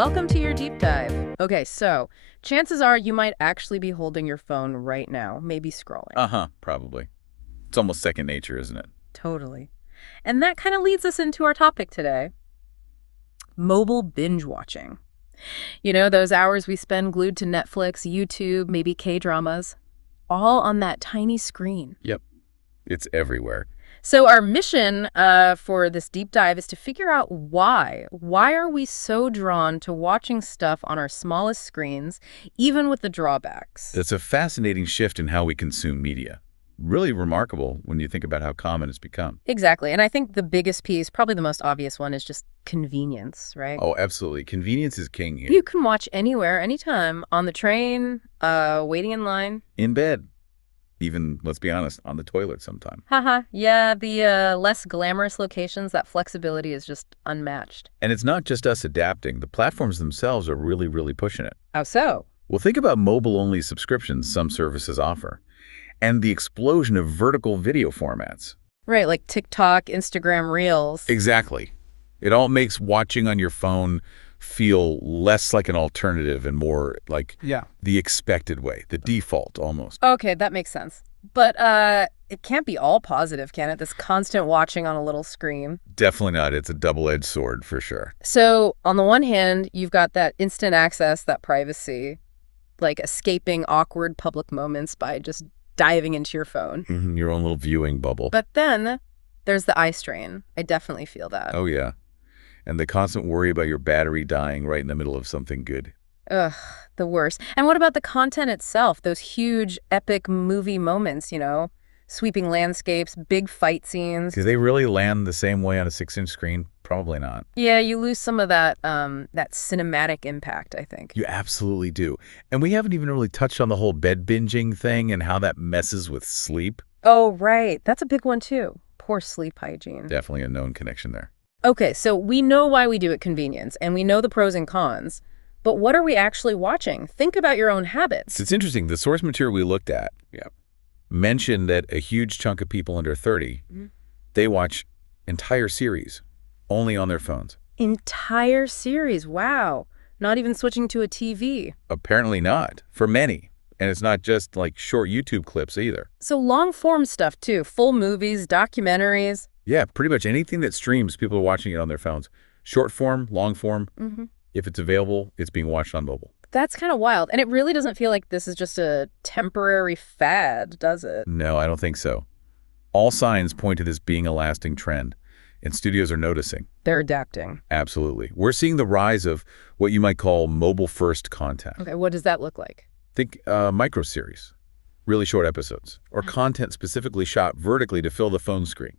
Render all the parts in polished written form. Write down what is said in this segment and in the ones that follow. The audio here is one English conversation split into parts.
welcome to your deep dive. Okay, so chances are you might actually be holding your phone right now, maybe scrolling. Probably. It's almost second nature, isn't it? Totally. And that kind of leads us into our topic today. Mobile binge watching. You know, those hours we spend glued to Netflix, YouTube, maybe K-dramas, all on that tiny screen. Yep. It's everywhere. So our mission for this deep dive is to figure out why. Why are we so drawn to watching stuff on our smallest screens, even with the drawbacks? It's a fascinating shift in how we consume media. Really remarkable when you think about how common it's become. Exactly. And I think the biggest piece, probably the most obvious one, is just convenience, right? Oh, absolutely. Convenience is king here. You can watch anywhere, anytime, on the train, waiting in line. In bed. Even, let's be honest, on the toilet sometime. Haha, yeah, the less glamorous locations, that flexibility is just unmatched. And it's not just us adapting. The platforms themselves are really pushing it. How so? Well, think about mobile-only subscriptions some services offer, and the explosion of vertical video formats. Right, like TikTok, Instagram Reels. Exactly. It all makes watching on your phone feel less like an alternative and more like the expected way, the default almost. Okay, that makes sense. But it can't be all positive, can it? This constant watching on a little screen. Definitely not. It's a double-edged sword for sure. So on the one hand, you've got that instant access, that privacy, like escaping awkward public moments by just diving into your phone. Your own little viewing bubble. But then there's the eye strain. I definitely feel that. Oh, yeah. And the constant worry about your battery dying right in the middle of something good. Ugh, the worst. And what about the content itself? Those huge, epic movie moments, you know? Sweeping landscapes, big fight scenes. Do they really land the same way on a 6-inch screen? Probably not. Yeah, you lose some of that that cinematic impact, I think. You absolutely do. And we haven't even really touched on the whole bed binging thing and how that messes with sleep. Oh, right. That's a big one, too. Poor sleep hygiene. Definitely a known connection there. Okay, so we know why we do it, convenience, and we know the pros and cons. But what are we actually watching? Think about your own habits. It's interesting. The source material we looked at mentioned that a huge chunk of people under 30, they watch entire series only on their phones. Entire series, wow. Not even switching to a TV. Apparently not, for many. And it's not just like short YouTube clips either. So long-form stuff, too. Full movies, documentaries. Yeah, pretty much anything that streams, people are watching it on their phones. Short form, long form. If it's available, it's being watched on mobile. That's kind of wild. And it really doesn't feel like this is just a temporary fad, does it? No, I don't think so. All signs point to this being a lasting trend, and studios are noticing. They're adapting. Absolutely. We're seeing the rise of what you might call mobile-first content. Okay, what does that look like? Think micro-series, really short episodes, or content specifically shot vertically to fill the phone screen.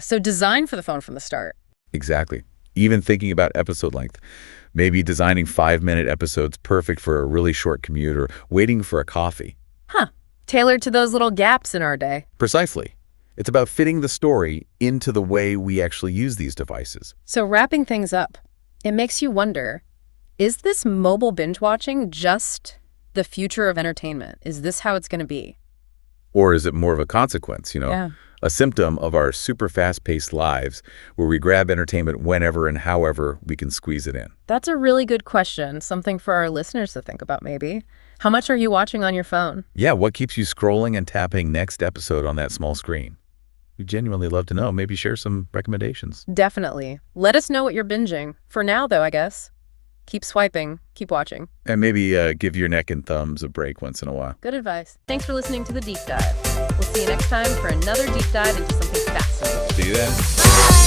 So designed for the phone from the start. Exactly. Even thinking about episode length. Maybe designing 5-minute episodes perfect for a really short commute or waiting for a coffee. Tailored to those little gaps in our day. Precisely. It's about fitting the story into the way we actually use these devices. So wrapping things up, it makes you wonder, is this mobile binge watching just the future of entertainment? Is this how it's going to be? Or is it more of a consequence, a symptom of our super fast-paced lives where we grab entertainment whenever and however we can squeeze it in? That's a really good question, something for our listeners to think about maybe. How much are you watching on your phone? Yeah, what keeps you scrolling and tapping next episode on that small screen? We'd genuinely love to know. Maybe share some recommendations. Definitely. Let us know what you're binging. For now, though, I guess. Keep swiping. Keep watching. And maybe give your neck and thumbs a break once in a while. Good advice. Thanks for listening to The Deep Dive. We'll see you next time for another deep dive into something fascinating. See you then.